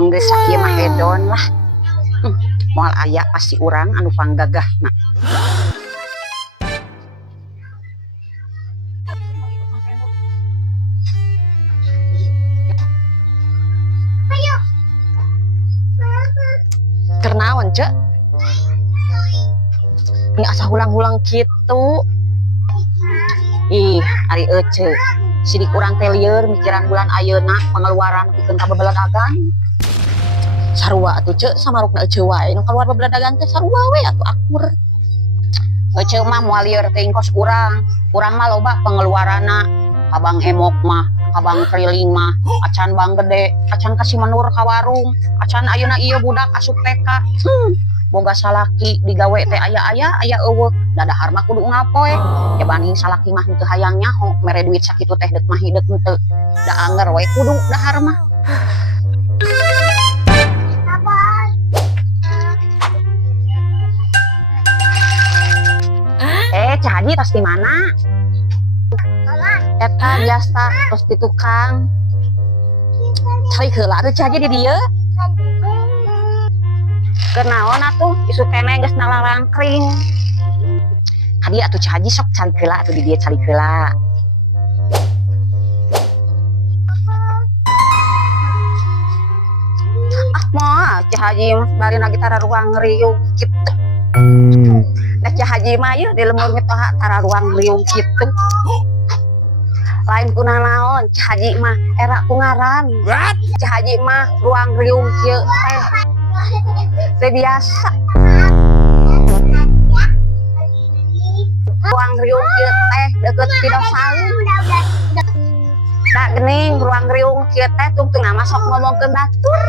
Geus sakieu mah hedon lah. Moal aya pasti urang anu panggagahna. Keur naon, Cek? Ini asa hulang-hulang kitu. Ih, ari ece. Sidik urang teh lieur mikiran bulan ayeuna pengeluaran pikeun ka babaladagan. Sarua atuh Cek, samarukna ece wae nu kaluar babaladagan teh sarua we atuh akur. Ece mah moal lieur teh kos urang. Urang mah loba pengeluaranna. Abang emok mah, abang keriling mah, acan bang gede, acan kasih menur ka warung, acan ayeuna ieu budak asup TK. Boga salaki digawe teh aya eueuh, dadahar mah kudu ngapoe. Ya banding salaki mah teu hayang nyaho, mere duit sakitu teh deuk mah hideuk teu. Da anger we kudu dahar mah. Cah Haji tos di mana? Eta biasa terus di tukang. Cari heula teh Cah Haji di dieu. Keur naon atuh isu keneh geus nalarangkring. Kadi atuh Cah Haji sok cari heula atuh di dieu cari heula. Ah moal Cah Haji bari lagi tara ruang riung kitu. Nah Cah Haji mah ieu di lemur mitoha tara ruang riung kitu. Lain kuna naon Cah Haji mah era kungaran. Cah Haji mah ruang riung kieu teh biasa. Ruang riung kieu teh deukeut Pidosali. Da geuning ruang riung kieu teh tungtung nama sok ngomongkeun batur.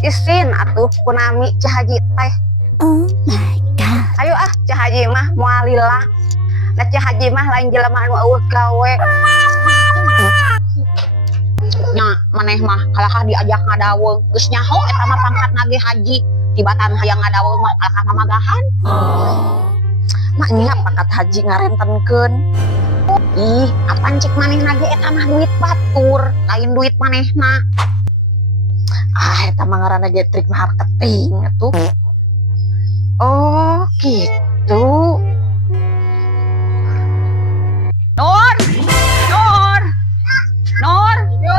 Isin atuh kunami Cah Haji teh. Oh my god. Ayo ah Cah Haji mah moal lila. Nah Cah Haji mah lain jelema anu eueuh gawe. Nya maneh mah kalahkah diajak ngadaweung geus nyaho eta mah pangkatna ge haji, tibatan hayang ngadaweung mah kalahkah mamagahan. Mak nya pangkat haji ngarentenkeun. Ih, apaan cek manehna ge eta mah duit batur, lain duit manehna. Ah eta mah ngaranna ge trik marketing atuh. Oh, gitu. Nur. Yo.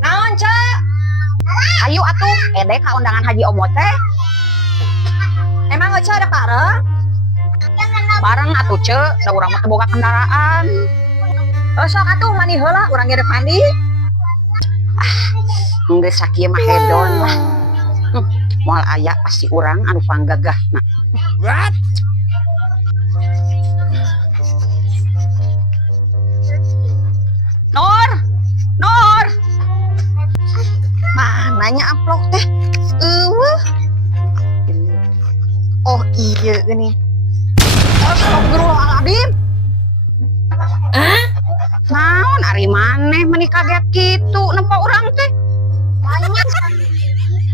Naon, Cek? Ayo atuh, ede ka undangan Haji Omot teh. Emang Cek ada bareng? Bareng atuh, Cek, da urang mah teu boga kendaraan. Sok atuh mani heula urang ge mandi. Ah, geus sakieu mah hedon lah. Moal aya pasti urang anu panggagahna. What? Nur. Mananya amplop teh? Oh iya gini. Astagfirullahaladzim. Naon ari maneh meni kaget kitu nempa urang teh?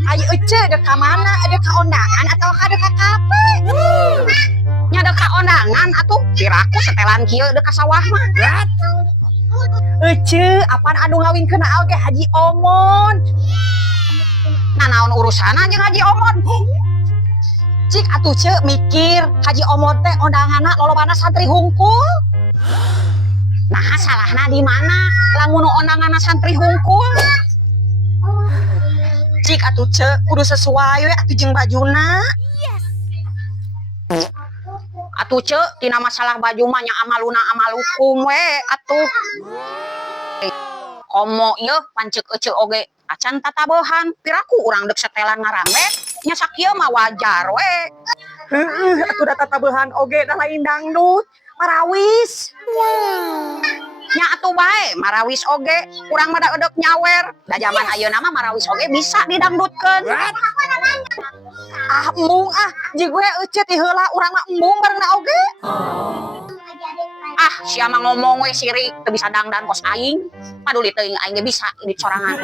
Ayo Ece dek ka mana? Dek ka undangan atau dek ka kafe? Nya dek ka undangan atuh piraku setelan kieu dek ka sawah mah. Ece apaan anu ngawinkeun oge Haji Omon. Nah naon urusana jeung Haji Omon? Cik atuh Ce mikir Haji Omon teh undanganna lolobana santri hungkul. Nah salahna di mana? Lamun undanganna santri hungkul. Cik atuh Cek kudu sesuai we atuh jeung bajuna. Yes. Atuh Cek tina masalah baju mah nya amaluna amalukum we atuh. Komo ieu pancek Ece oge acan tatabeuhan piraku urang deuk setelan ngarambe nya sakieu mah wajar we. Heueuh atuh da tatabeuhan oge da lain dangdut marawis. Nya atuh bae marawis oge urang mah da eudeup nyawer da zaman ayeuna mah marawis oge bisa didangdutkeun. Ah embung jeung we Ece ti heula urang mah embung barenna oge. Ah sia mah ngomong we sirik teu bisa dangdan kos aing paduli teuing aing ge bisa di sorangan.